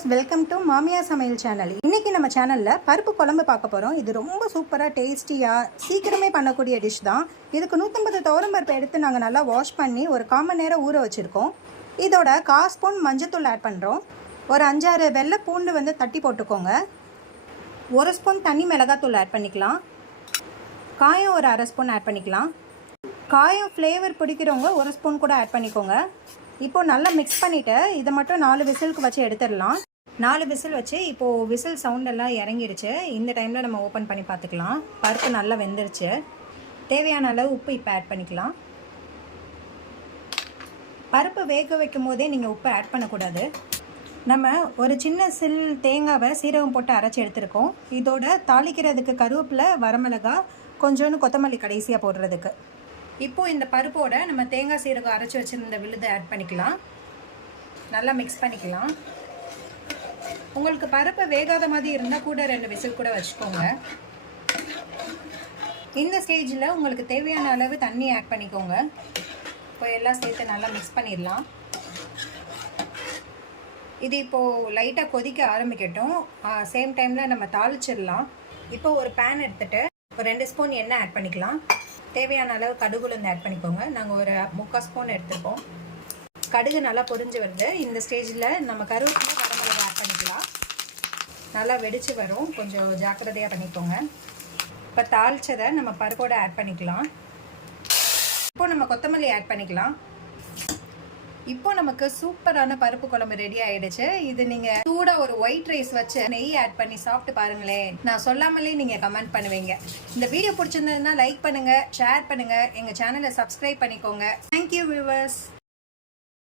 Viewers, welcome to மாமியா சமையல் channel. இன்றைக்கி நம்ம சேனலில் பருப்பு குழம்பு பார்க்க போகிறோம். இது ரொம்ப சூப்பராக டேஸ்டியாக சீக்கிரமே பண்ணக்கூடிய டிஷ் தான். இதுக்கு 150 துவரம் பருப்பு எடுத்து நாங்கள் நல்லா வாஷ் பண்ணி ஒரு 1/4 மணி நேரம் ஊற வச்சுருக்கோம். இதோட 1/4 ஸ்பூன் மஞ்சத்தூள் ஆட் பண்ணுறோம். ஒரு 5-6 வெள்ளை பூண்டு தட்டி போட்டுக்கோங்க. 1 ஸ்பூன் தனி மிளகாத்தூள் ஆட் பண்ணிக்கலாம். காயம் ஒரு 1/2 ஸ்பூன் ஆட் பண்ணிக்கலாம். காயம் ஃப்ளேவர் பிடிக்கிறவங்க 1 ஸ்பூன் கூட ஆட் பண்ணிக்கோங்க. இப்போது நல்லா மிக்ஸ் பண்ணிவிட்டு இதை மட்டும் 4 விசிலுக்கு வச்சு எடுத்துடலாம். 4 விசில் வச்சு இப்போது விசில் சவுண்டெல்லாம் இறங்கிருச்சு. இந்த டைமில் நம்ம ஓப்பன் பண்ணி பார்த்துக்கலாம். பருப்பு நல்லா வெந்துருச்சு. தேவையான அளவு உப்பு இப்போ ஆட் பண்ணிக்கலாம். பருப்பு வேக வைக்கும் போதே நீங்கள் உப்பு ஆட் பண்ணக்கூடாது. நம்ம ஒரு சின்ன சில் தேங்காவை சீரகம் போட்டு அரைச்சி எடுத்துருக்கோம். இதோட தாளிக்கிறதுக்கு கருவேப்பிலை, வரமிளகாய், கொஞ்சோண்டு கொத்தமல்லி கடைசியாக போடுறதுக்கு. இப்போது இந்த பருப்போட நம்ம தேங்காய் சீரகம் அரைச்சி வச்சுருந்த விழுதை ஆட் பண்ணிக்கலாம். நல்லா மிக்ஸ் பண்ணிக்கலாம். உங்களுக்கு பருப்பை வேகாத மாதிரி இருந்தால் கூட 2 விசில் கூட வச்சுக்கோங்க. இந்த ஸ்டேஜில் உங்களுக்கு தேவையான அளவு தண்ணி ஆட் பண்ணிக்கோங்க. இப்போ எல்லாம் சேர்த்து நல்லா மிக்ஸ் பண்ணிடலாம். இது இப்போது லைட்டாக கொதிக்க ஆரம்பிக்கட்டும். சேம் டைமில் நம்ம தாளிச்சிடலாம். இப்போ ஒரு பேன் எடுத்துகிட்டு ஒரு 2 ஸ்பூன் எண்ணெய் ஆட் பண்ணிக்கலாம். தேவையான அளவு கடுகுலேருந்து ஆட் பண்ணிக்கோங்க. நாங்கள் ஒரு 3/4 ஸ்பூன் எடுத்துருக்கோம். கடுகு நல்லா பொரிஞ்சு வருது. இந்த ஸ்டேஜில் நம்ம கருவேப்பிலை, வரமிளகாய் ஆட் பண்ணிக்கலாம். நல்லா வெடித்து வரும். கொஞ்சம் ஜாக்கிரதையாக பண்ணிக்கோங்க. இப்போ தாளிச்சதை நம்ம பருப்போடு ஆட் பண்ணிக்கலாம். இப்போது நம்ம கொத்தமல்லி ஆட் பண்ணிக்கலாம். இப்போ நமக்கு சூப்பரான பருப்பு குழம்பு ரெடி ஆயிடுச்சு. இது நீங்க சூடா ஒரு ஒயிட் ரைஸ் வச்சு நெய் ஆட் பண்ணி சாப்பிட்டு பாருங்களேன். நான் சொல்லாமலே நீங்க கமெண்ட் பண்ணுவீங்க. இந்த வீடியோ பிடிச்சிருந்ததுன்னா லைக் பண்ணுங்க, ஷேர் பண்ணுங்க, எங்க சேனலை சப்ஸ்கிரைப் பண்ணிக்கோங்க. Thank you viewers.